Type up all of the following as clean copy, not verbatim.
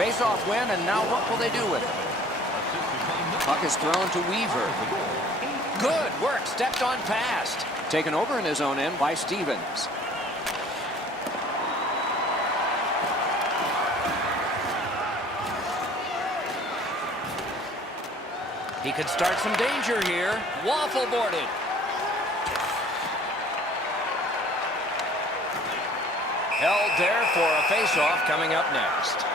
Face-off win, and now what will they do with it? Puck is thrown to Weaver. Good work, stepped on past. Taken over in his own end by Stevens. He could start some danger here. Waffle boarded. Held there for a face-off coming up next.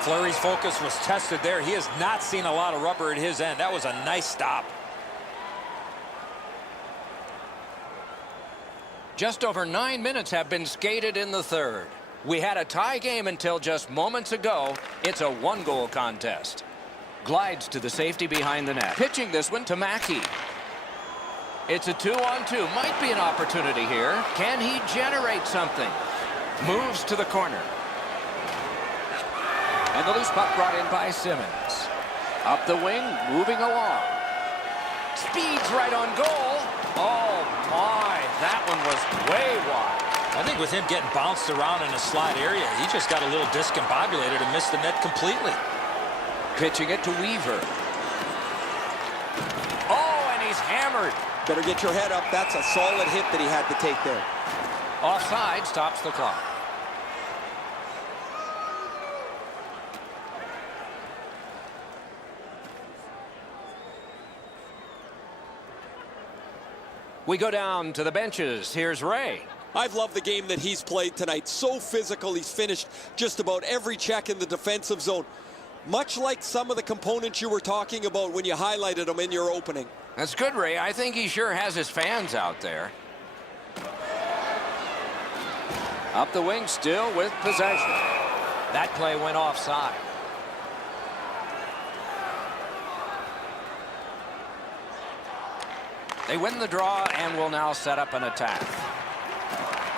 Fleury's focus was tested there. He has not seen a lot of rubber at his end. That was a nice stop. Just over 9 minutes have been skated in the third. We had a tie game until just moments ago. It's a one-goal contest. Glides to the safety behind the net. Pitching this one to Mackey. It's a 2-on-2. Might be an opportunity here. Can he generate something? Moves to the corner. And the loose puck brought in by Simmons. Up the wing, moving along. Speeds right on goal. Oh, my. That one was way wide. I think with him getting bounced around in a slide area, he just got a little discombobulated and missed the net completely. Pitching it to Weaver. Oh, and he's hammered. Better get your head up. That's a solid hit that he had to take there. Offside stops the clock. We go down to the benches. Here's Ray. I've loved the game that he's played tonight. So physical. He's finished just about every check in the defensive zone. Much like some of the components you were talking about when you highlighted them in your opening. That's good, Ray. I think he sure has his fans out there. Up the wing still with possession. That play went offside. They win the draw and will now set up an attack.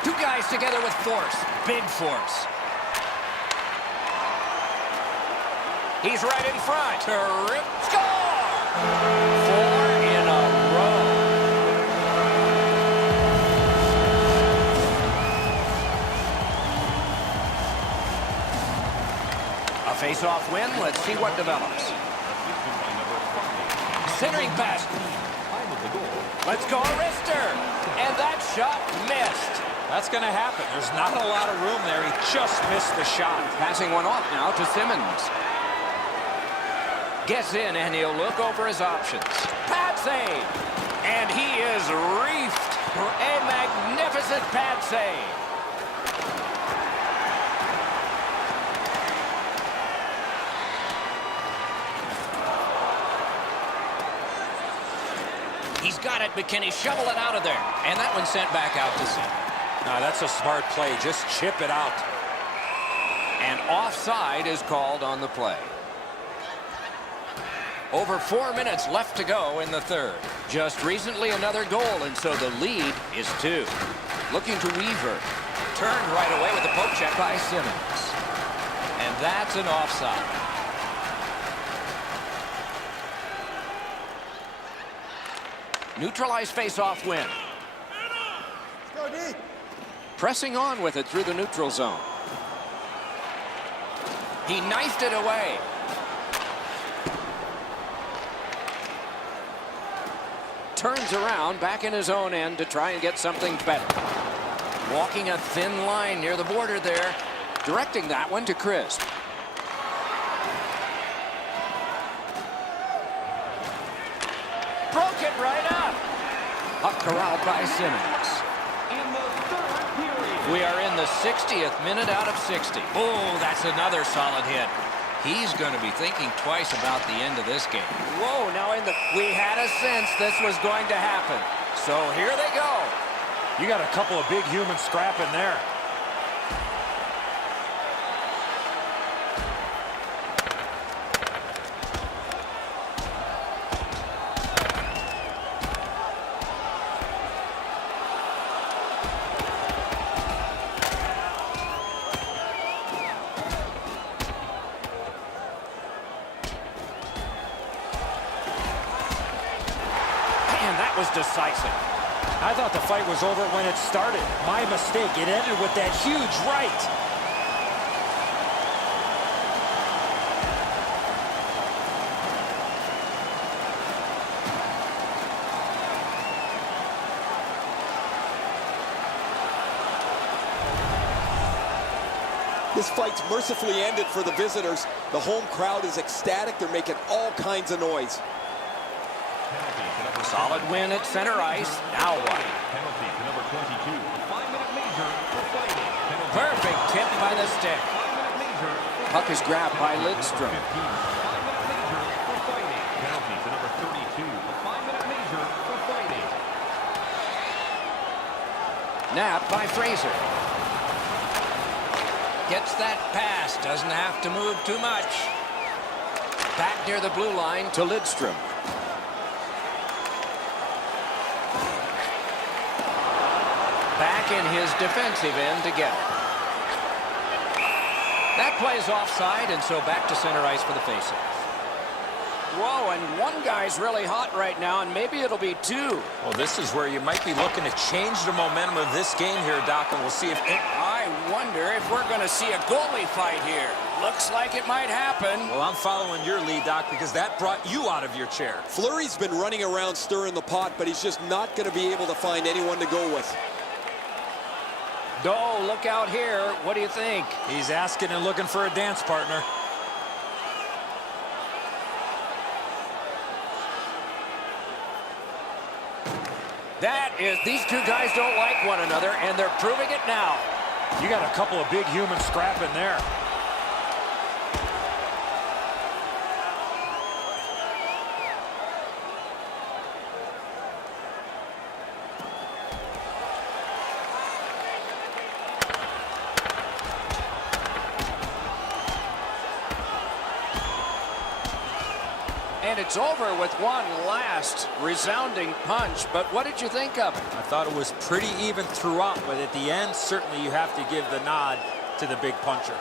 Two guys together with force. Big force. He's right in front. Score! 4 in a row. A face-off win. Let's see what develops. Centering pass. Let's go, wrister. And that shot missed. That's going to happen. There's not a lot of room there. He just missed the shot. Passing one off now to Simmons. Gets in, and he'll look over his options. Pad save. And he is reefed. A magnificent pad save. He's got it, but can he shovel it out of there? And that one's sent back out to center. No, that's a smart play. Just chip it out. And offside is called on the play. Over 4 minutes left to go in the third. Just recently another goal, and so the lead is 2. Looking to Weaver. Turned right away with a poke check by Simmons. And that's an offside. Neutralized face-off win. Pressing on with it through the neutral zone. He knifed it away. Turns around back in his own end to try and get something better. Walking a thin line near the border there. Directing that one to Crisp. Broke it right up. Puck corralled by Simmons. We are in the 60th minute out of 60. Oh, that's another solid hit. He's going to be thinking twice about the end of this game. Whoa, now we had a sense this was going to happen. So here they go. You got a couple of big humans scrapping there. Was decisive. I thought the fight was over when it started. My mistake. It ended with that huge right. This fight's mercifully ended for the visitors. The home crowd is ecstatic. They're making all kinds of noise. Solid win at center ice. Now what? Penalty to number 22. A 5-minute major for fighting. Perfect tip by the stick. 5-minute major. Puck is grabbed by Lidstrom. 5-minute major for fighting. Penalty to number 32. A 5-minute major for fighting. Napped by Fraser. Gets that pass. Doesn't have to move too much. Back near the blue line to Lidstrom. Back in his defensive end to get it. That play's offside, and so back to center ice for the faceoff. Whoa, and one guy's really hot right now, and maybe it'll be two. Well, this is where you might be looking to change the momentum of this game here, Doc, and we'll see if I wonder if we're going to see a goalie fight here. Looks like it might happen. Well, I'm following your lead, Doc, because that brought you out of your chair. Fleury's been running around stirring the pot, but he's just not going to be able to find anyone to go with. Oh, look out here. What do you think? He's asking and looking for a dance partner. These two guys don't like one another, and they're proving it now. You got a couple of big humans scrapping there. And it's over with one last resounding punch. But what did you think of it? I thought it was pretty even throughout, but at the end, certainly you have to give the nod to the big puncher.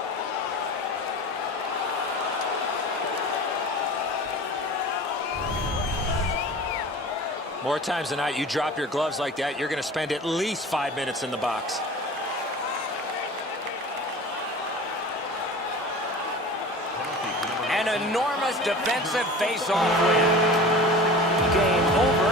More times than not, you drop your gloves like that, you're going to spend at least 5 minutes in the box. An enormous defensive face-off win. Game over.